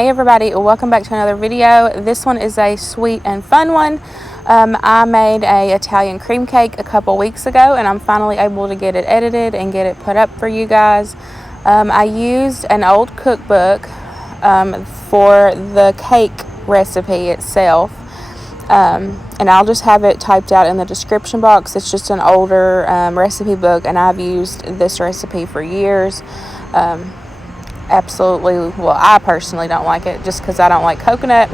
Hey everybody, welcome back to another video. This one is a sweet and fun one. I made a Italian cream cake a couple weeks ago and I'm finally able to get it edited and get it put up for you guys. I used an old cookbook for the cake recipe itself. And I'll just have it typed out in the description box. It's just an older recipe book, and I've used this recipe for years. Absolutely, well, I personally don't like it just because I don't like coconut,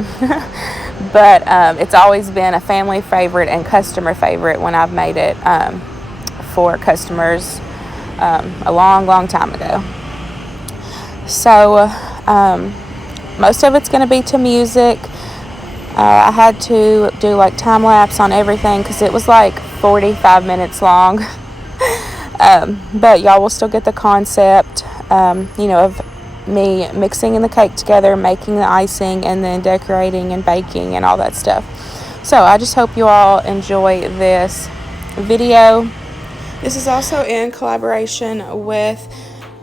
but it's always been a family favorite and customer favorite when I've made it for customers a long time ago. So most of it's going to be to music. I had to do like time lapse on everything because it was like 45 minutes long. But y'all will still get the concept, of me mixing in the cake together, making the icing, and then decorating and baking and all that stuff. So I just hope you all enjoy this video. This is also in collaboration with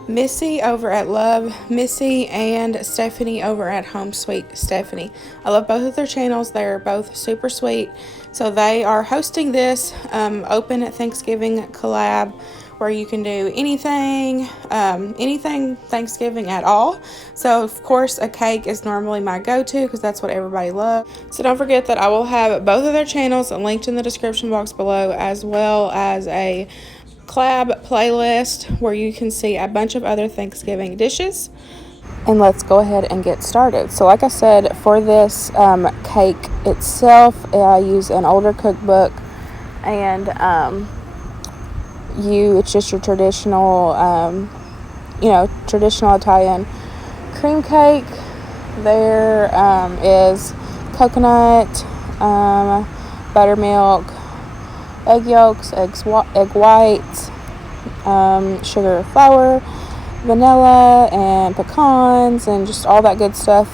Missy over at Love Missy and Stephanie over at Home Sweet Stephanie. I love both of their channels. They're both super sweet. So they are hosting this open Thanksgiving collab where you can do anything Thanksgiving at all. So of course a cake is normally my go-to because that's what everybody loves. So don't forget that I will have both of their channels linked in the description box below, as well as a Collab playlist where you can see a bunch of other Thanksgiving dishes. And let's go ahead and get started. So like I said, for this cake itself, I use an older cookbook, and it's just your traditional traditional Italian cream cake. There is coconut, buttermilk, egg yolks, egg whites, sugar, flour, vanilla, and pecans, and just all that good stuff.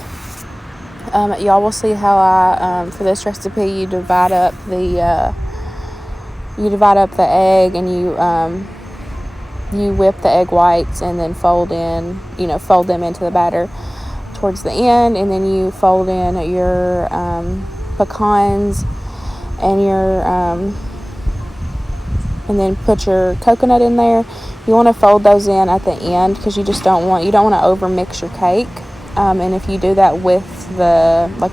Y'all will see how I for this recipe you divide up the egg, and you whip the egg whites and then fold them into the batter towards the end, and then you fold in your pecans and and then put your coconut in there. You want to fold those in at the end because you don't want to over mix your cake. And if you do that with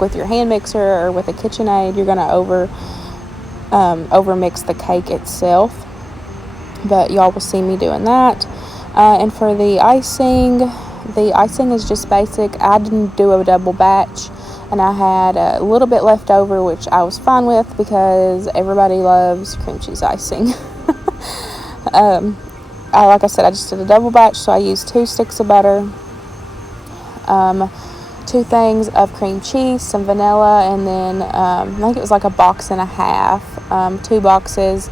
with your hand mixer or with a KitchenAid, you're going to over mix the cake itself. But y'all will see me doing that. And for the icing is just basic. I didn't do a double batch, and I had a little bit left over, which I was fine with because everybody loves cream cheese icing. Like I said, I just did a double batch, so I used 2 sticks of butter, 2 things of cream cheese, some vanilla, and then I think it was like a box and a half, 2 boxes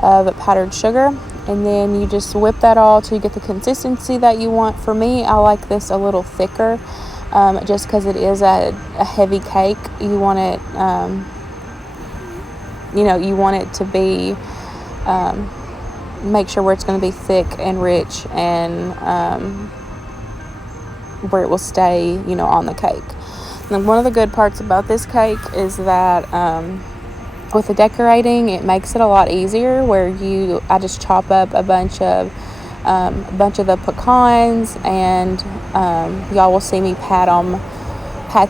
of powdered sugar. And then you just whip that all till you get the consistency that you want. For me, I like this a little thicker, just because it is a heavy cake. You want it, you want it to be, make sure where it's going to be thick and rich, and where it will stay, on the cake. And one of the good parts about this cake is that with the decorating, it makes it a lot easier. I just chop up a bunch of the pecans, and y'all will see me pat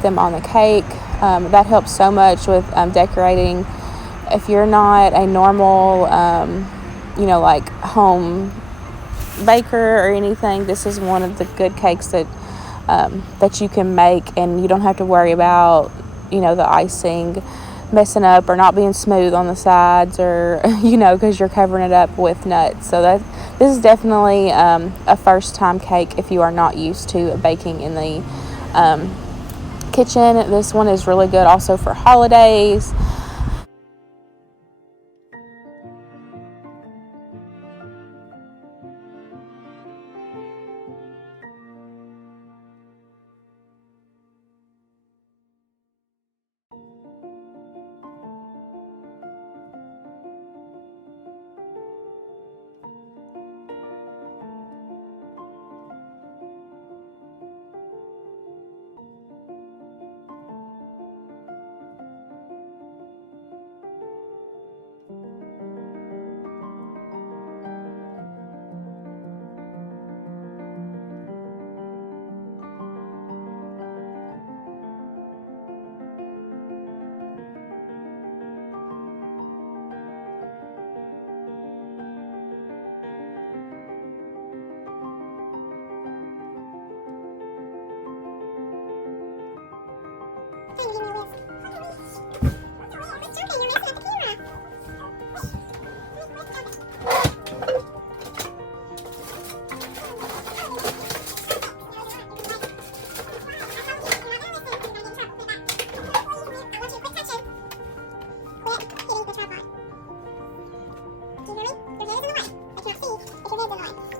them on the cake. That helps so much with decorating. If you're not a normal, like home baker or anything, this is one of the good cakes that you can make, and you don't have to worry about, the icing messing up or not being smooth on the sides, or because you're covering it up with nuts. So this is definitely a first time cake if you are not used to baking in the kitchen. This one is really good also for holidays. Do you hear me? Your head is in the way. I can't see if your head's in the way.